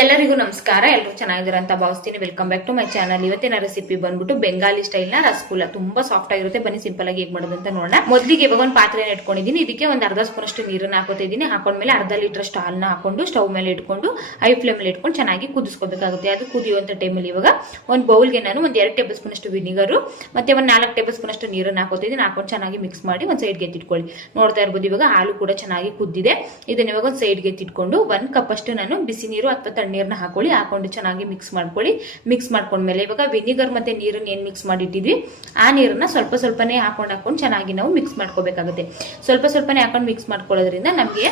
ಎಲ್ಲರಿಗೂ ನಮಸ್ಕಾರ. ಎಲ್ಲರೂ ಚೆನ್ನಾಗಿದ್ದೀರಾ ಅಂತ ಭಾವಿಸ್ತೀನಿ. Welcome back to my channel ಇವತ್ತಿನ ರೆಸಿಪಿ ಬಂದ್ಬಿಟ್ಟು ಬೆಂಗಾಲಿ ಸ್ಟೈಲ್ನ ರಸಗುಲ್ಲ. ತುಂಬಾ ಸಾಫ್ಟ್ ಆಗಿರುತ್ತೆ. ಬನ್ನಿ ಸಿಂಪಲ್ ಆಗಿ ಹೇಗೆ ಮಾಡೋದು ಅಂತ ನೋಡೋಣ. ಮೊದಲಿಗೆ ಇವಾಗ ಒಂದು ಪಾತ್ರೆ ಇಟ್ಕೊಂಡಿದ್ದೀನಿ. ಇದಕ್ಕೆ ಒಂದು ಅರ್ಧ ಸ್ಪೂನ್ ಅಷ್ಟು ನೀರನ್ನ ಹಾಕೋತಿದ್ದೀನಿ ಹಾಕೊಂಡ ಹಾಕೊಂಡ್ಮೇಲೆ ಅರ್ಧ ಲೀಟರ್ ಹಾಲನ್ನ ಹಾಕೊಂಡು ಸ್ಟವ್ ಮೇಲೆ ಇಟ್ಕೊಂಡು ಹೈ ಫ್ಲೇಮ್ ಮೇಲೆ ಇಟ್ಕೊಂಡು ಚೆನ್ನಾಗಿ ಕುದಿಸ್ಕೋಬೇಕಾಗುತ್ತೆ. ಅದು ಕುದಿಯುವಂತ ಟೈಮಲ್ಲಿ ಇವಾಗ ಒಂದು ಬೌಲ್ಗೆ ನಾನು ಒಂದು ಎರಡು ಟೇಬಲ್ ಸ್ಪೂನ್ ಅಷ್ಟು ವಿನಿಗರು ಮತ್ತೆ ಒಂದು ನಾಲ್ಕು ಟೇಬಲ್ ಸ್ಪೂನ್ ಅಷ್ಟು ನೀರನ್ನ ಹಾಕೋತಿದ್ದೀನಿ ಹಾಕೊಂಡು ಚೆನ್ನಾಗಿ ಮಿಕ್ಸ್ ಮಾಡಿ ಒಂದು ಸೈಡ್ಗೆ ಎತ್ತಿಟ್ಕೊಳ್ಳಿ. ನೋಡ್ತಾ ಇರ್ಬೋದು, ಇವಾಗ ಹಾಲು ಕೂಡ ಚೆನ್ನಾಗಿ ಕುದ್ದಿದೆ. ಇದನ್ನ ಇವಾಗ ಒಂದು ಸೈಡ್ಗೆ ಎತ್ತಿಟ್ಕೊಂಡು, ಒಂದು ಕಪ್ ಅಷ್ಟು ನಾನು ಬಿಸಿ ನೀರು ಅಥವಾ ತಣ್ಣೀರನ್ನ ಹಾಕೊಳ್ಳಿ ಹಾಕೊಂಡು ಚೆನ್ನಾಗಿ ಮಿಕ್ಸ್ ಮಾಡ್ಕೊಳ್ಳಿ. ಮಿಕ್ಸ್ ಮಾಡ್ಕೊಂಡ್ಮೇಲೆ ಇವಾಗ ವಿನಿಗರ್ ಮತ್ತೆ ನೀರನ್ನ ಏನು ಮಿಕ್ಸ್ ಮಾಡಿಟ್ಟಿದ್ವಿ, ಆ ನೀರನ್ನ ಸ್ವಲ್ಪ ಸ್ವಲ್ಪನೇ ಹಾಕೊಂಡು ಹಾಕೊಂಡು ಚೆನ್ನಾಗಿ ನಾವು ಮಿಕ್ಸ್ ಮಾಡ್ಕೋಬೇಕಾಗುತ್ತೆ. ಸ್ವಲ್ಪ ಸ್ವಲ್ಪನೇ ಹಾಕೊಂಡು ಮಿಕ್ಸ್ ಮಾಡ್ಕೊಳ್ಳೋದ್ರಿಂದ ನಮಗೆ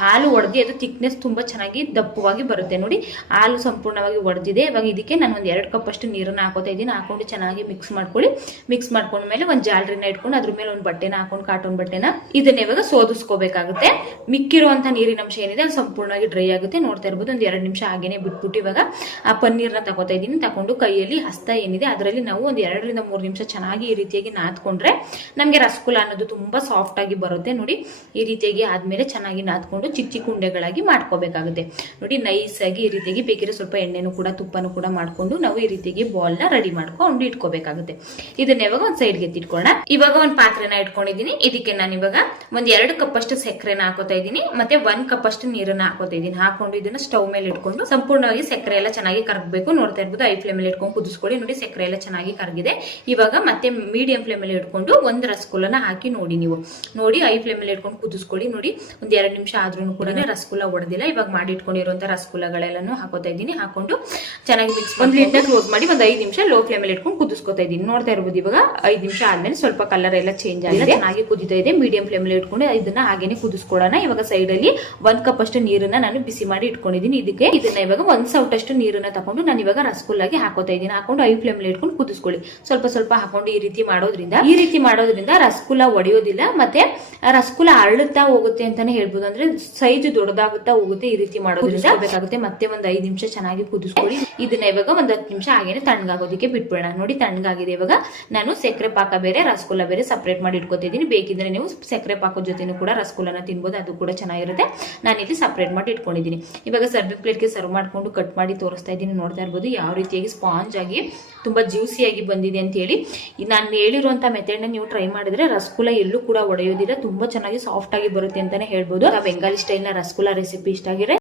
ಹಾಲು ಒಡೆದು, ಅದು ಥಿಕ್ನೆಸ್ ತುಂಬಾ ಚೆನ್ನಾಗಿ ದಪ್ಪವಾಗಿ ಬರುತ್ತೆ. ನೋಡಿ, ಹಾಲು ಸಂಪೂರ್ಣವಾಗಿ ಒಡೆದಿದೆ. ಇವಾಗ ಇದಕ್ಕೆ ನಾನು ಒಂದು ಎರಡು ಕಪ್ ಅಷ್ಟು ನೀರನ್ನ ಹಾಕೋತಾ ಇದ್ದೀನಿ. ಹಾಕೊಂಡು ಚೆನ್ನಾಗಿ ಮಿಕ್ಸ್ ಮಾಡ್ಕೊಳ್ಳಿ. ಮಿಕ್ಸ್ ಮಾಡ್ಕೊಂಡ್ಮೇಲೆ ಒಂದು ಜಾಲರಿನ ಇಟ್ಕೊಂಡು ಅದ್ರ ಮೇಲೆ ಒಂದು ಬಟ್ಟೆನ ಹಾಕೊಂಡು ಕಾಟನ್ ಬಟ್ಟೆನ ಇದನ್ನ ಇವಾಗ ಸೋದಿಸ್ಕೋಬೇಕಾಗುತ್ತೆ. ಮಿಕ್ಕಿರುವಂತ ನೀರಿನ ಅಂಶ ಏನಿದೆ, ಅದು ಸಂಪೂರ್ಣವಾಗಿ ಡ್ರೈ ಆಗುತ್ತೆ. ನೋಡ್ತಾ ಇರ್ಬೋದು, ಒಂದು ನಿಮಿಷ ಹಾಗೇನೆ ಬಿಟ್ಬಿಟ್ಟು ಇವಾಗ ಆ ಪನ್ನೀರ್ನ ತಗೋತಾ ಇದ್ದೀನಿ. ತಗೊಂಡು ಕೈಯಲ್ಲಿ ಹಸ್ತ ಏನಿದೆ, ಅದರಲ್ಲಿ ನಾವು ಒಂದು ಎರಡರಿಂದ ಮೂರು ನಿಮಿಷ ಚೆನ್ನಾಗಿ ಈ ರೀತಿಯಾಗಿ ನಾದ್ಕೊಂಡ್ರೆ ನಮಗೆ ರಸಗುಲ್ಲ ಅನ್ನೋದು ತುಂಬಾ ಸಾಫ್ಟ್ ಆಗಿ ಬರುತ್ತೆ. ನೋಡಿ, ಈ ರೀತಿಯಾಗಿ ಆದ್ಮೇಲೆ ಚೆನ್ನಾಗಿ ನಾದ್ಕೊಂಡು ಚಿಕ್ಕ ಚಿಕ್ಕ ಉಂಡೆಗಳಾಗಿ ಮಾಡ್ಕೋಬೇಕಾಗುತ್ತೆ. ನೋಡಿ ನೈಸ್ ಆಗಿ ಈ ರೀತಿಯಾಗಿ ಬೇಕಿರೋ ಸ್ವಲ್ಪ ಎಣ್ಣೆನೂ ಕೂಡ, ತುಪ್ಪನೂ ಕೂಡ ಮಾಡ್ಕೊಂಡು ನಾವು ಈ ರೀತಿಯಾಗಿ ಬಾಲ್ನ ರೆಡಿ ಮಾಡ್ಕೊಂಡು ಇಟ್ಕೋಬೇಕಾಗುತ್ತೆ. ಇದನ್ನ ಇವಾಗ ಒಂದು ಸೈಡ್ಗೆ ತಿಟ್ಕೊಳ್ಳೋಣ ಇವಾಗ ಒಂದು ಪಾತ್ರೆನ ಇಟ್ಕೊಂಡಿದ್ದೀನಿ. ಇದಕ್ಕೆ ನಾನು ಇವಾಗ ಒಂದ್ ಎರಡು ಕಪ್ ಅಷ್ಟು ಸಕ್ಕರೆನ ಹಾಕೋತಾ ಇದ್ದೀನಿ. ಮತ್ತೆ ಒಂದ್ ಕಪ್ ಅಷ್ಟು ನೀರನ್ನ ಹಾಕೋತಾ ಇದ್ದೀನಿ. ಹಾಕೊಂಡು ಇದನ್ನ ಸ್ಟವ್ ಮೇಲೆ ಇಟ್ಕೊಂಡು ಸಂಪೂರ್ಣವಾಗಿ ಸಕ್ಕರೆ ಎಲ್ಲ ಚೆನ್ನಾಗಿ ಕರಗಬೇಕು. ನೋಡ್ತಾ ಇರ್ಬೋದು ಐ ಫ್ಲೇಮ್ ಅಲ್ಲಿ ಇಟ್ಕೊಂಡು ಕುದಿಸ್ಕೊಳ್ಳಿ. ನೋಡಿ ಸಕ್ಕರೆ ಎಲ್ಲ ಚೆನ್ನಾಗಿ ಕರಗಿದೆ. ಇವಾಗ ಮತ್ತೆ ಮೀಡಿಯಂ ಫ್ಲೇಮ್ ಅಲ್ಲಿ ಇಟ್ಕೊಂಡು ಒಂದು ರಸಗುಲ್ಲನ ಹಾಕಿ ನೋಡಿ ನೀವು. ನೋಡಿ ಐ ಫ್ಲೇಮ್ ಅಲ್ಲಿ ಇಟ್ಕೊಂಡು ಕುದಿಸ್ಕೊಳ್ಳಿ. ನೋಡಿ ಒಂದ್ ಎರಡು ನಿಮಿಷ ಆದ್ರೂ ಕೂಡ ರಸಗುಲ್ಲ ಒಡೆದಿಲ್ಲ. ಇವಾಗ ಮಾಡಿ ಇಟ್ಕೊಂಡಿರುವಂತ ರಸಗುಲ್ಲಗಳೆಲ್ಲನೂ ಹಾಕೋತಾ ಇದ್ದೀನಿ. ಹಾಕೊಂಡು ಚೆನ್ನಾಗಿ ಮಿಕ್ಸ್ ಒಂದು ಲಿಡ್ನ ಕ್ಲೋಸ್ ಮಾಡಿ ಒಂದು ಐದು ನಿಮಿಷ ಲೋ ಫ್ಲೇಮ್ ಅಲ್ಲಿ ಇಟ್ಕೊಂಡು ಕುದಿಸ್ಕೊತಾ ಇದ್ದೀನಿ. ನೋಡ್ತಾ ಇರ್ಬೋದು ಇವಾಗ ಐದು ನಿಮಿಷ ಆದ್ಮೇಲೆ ಸ್ವಲ್ಪ ಕಲರ್ ಎಲ್ಲ ಚೇಂಜ್ ಆಗಿದೆ. ಚೆನ್ನಾಗಿ ಕುದಿತಾ ಇದೆ. ಮೀಡಿಯಂ ಫ್ಲೇಮ್ ಅಲ್ಲಿ ಇಟ್ಕೊಂಡು ಇದನ್ನ ಹಾಗೇನೆ ಕುದಿಸ್ಕೊಳ್ಳೋಣ ಇವಾಗ ಸೈಡ್ ಅಲ್ಲಿ ಒಂದ್ ಕಪ್ ಅಷ್ಟು ನೀರನ್ನ ನಾನು ಬಿಸಿ ಮಾಡಿ ಇಟ್ಕೊಂಡಿದ್ದೀನಿ. ಇದಕ್ಕೆ ಇದನ್ನ ಇವಾಗ ಒಂದ್ ಸೌಟ್ ಅಷ್ಟು ನೀರನ್ನ ತಗೊಂಡು ನಾನು ಇವಾಗ ರಸಗುಲ್ಲಾಗಿ ಹಾಕೋತಾ ಇದ್ದೀನಿ. ಹಾಕೊಂಡು ಐ ಫ್ಲೇಮ್ ಇಟ್ಕೊಂಡು ಕುದಿಸ್ಕೊಳ್ಳಿ. ಸ್ವಲ್ಪ ಸ್ವಲ್ಪ ಹಾಕೊಂಡು ಈ ರೀತಿ ಮಾಡೋದ್ರಿಂದ ಈ ರೀತಿ ಮಾಡೋದ್ರಿಂದ ರಸಗುಲ್ಲ ಒಡೆಯೋದಿಲ್ಲ ಮತ್ತೆ ರಸಗುಲ್ಲ ಅರಳುತ್ತಾ ಹೋಗುತ್ತೆ ಅಂತಾನೆ ಹೇಳ್ಬೋದು. ಅಂದ್ರೆ ಸೈಜ್ ದೊಡ್ಡದಾಗುತ್ತಾ ಹೋಗುತ್ತೆ ಈ ರೀತಿ ಮಾಡೋದ್ರಿಂದ. ಬೇಕಾಗುತ್ತೆ ಮತ್ತೆ ಒಂದ್ ಐದ್ ನಿಮಿಷ ಚೆನ್ನಾಗಿ ಕುದಿಸ್ಕೊಳ್ಳಿ. ಇದನ್ನ ಇವಾಗ ಒಂದ್ ಹತ್ತು ನಿಮಿಷ ಹಾಗೇನೆ ತಣ್ಣಗಾಗೋದಕ್ಕೆ ಬಿಟ್ಬಿಡೋಣ. ನೋಡಿ ತಣ್ಣಗಾಗಿದೆ ಇವಾಗ. ನಾನು ಸಕ್ಕರೆ ಪಾಕ ಬೇರೆ ರಸಗುಲ್ಲ ಬೇರೆ ಸಪ್ರೇಟ್ ಮಾಡಿ ಇಟ್ಕೊತಿದ್ದೀನಿ ಬೇಕಿದ್ರೆ ನೀವು ಸಕ್ಕರೆ ಪಾಕದ ಜೊತೆನೂ ಕೂಡ ರಸಗುಲ್ಲನ ತಿನ್ಬೋದು. ಅದು ಕೂಡ ಚೆನ್ನಾಗಿರುತ್ತೆ. ನಾನು ಇಲ್ಲಿ ಸಪರೇಟ್ ಮಾಡಿ ಇಟ್ಕೊಂಡಿದ್ದೀನಿ. ಇವಾಗ ಸರ್ವಿಂಗ್ ಪ್ಲೇಟ್ಗೆ ಸರ್ವ್ ಮಾಡ್ಕೊಂಡು ಕಟ್ ಮಾಡಿ ತೋರಿಸ್ತಾ ಇದ್ದೀನಿ. ನೋಡ್ತಾ ಇರ್ಬೋದು ಯಾವ ರೀತಿಯಾಗಿ ಸ್ಪಾಂಜ್ ಆಗಿ ತುಂಬಾ ಜ್ಯೂಸಿಯಾಗಿ ಬಂದಿದೆ ಅಂತ ಹೇಳಿ. ನಾನು ಹೇಳಿರುವಂಥ ಮೆಥಡ್ನ ನೀವು ಟ್ರೈ ಮಾಡಿದ್ರೆ ರಸಗುಲ್ಲ ಎಲ್ಲೂ ಕೂಡ ಒಡೆಯೋದಿಲ್ಲ. ತುಂಬಾ ಚೆನ್ನಾಗಿ ಸಾಫ್ಟಾಗಿ ಬರುತ್ತೆ ಅಂತಾನೆ ಹೇಳ್ಬೋದು. ಆ ಬೆಂಗಾಲಿ ಸ್ಟೈಲ್ನ ರಸಗುಲ್ಲ ರೆಸಿಪಿ ಇಷ್ಟ ಆಗಿದ್ರೆ